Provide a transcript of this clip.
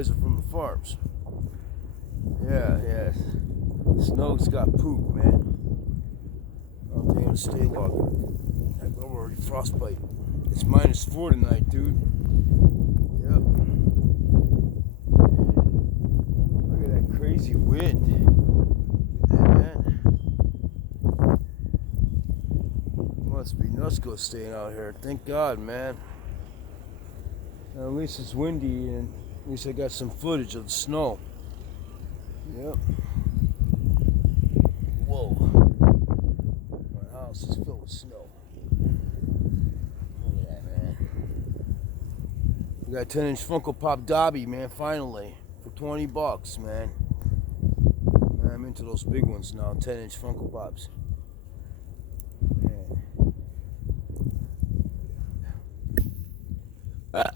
guys are from the farms. Yeah. Snow's got poop, man. I don't think I'm gonna stay long. I'm already frostbite. It's -4 tonight, dude. Yep. Look at that crazy wind. Look at that, man. Must be nuts staying out here. Thank God, man. At least it's windy and at least I got some footage of the snow. Yep. Whoa. My house is filled with snow. Look at that, man. We got a 10-inch Funko Pop Dobby, man, finally. For $20, man. Man, I'm into those big ones now, 10-inch Funko Pops. Man. Ah.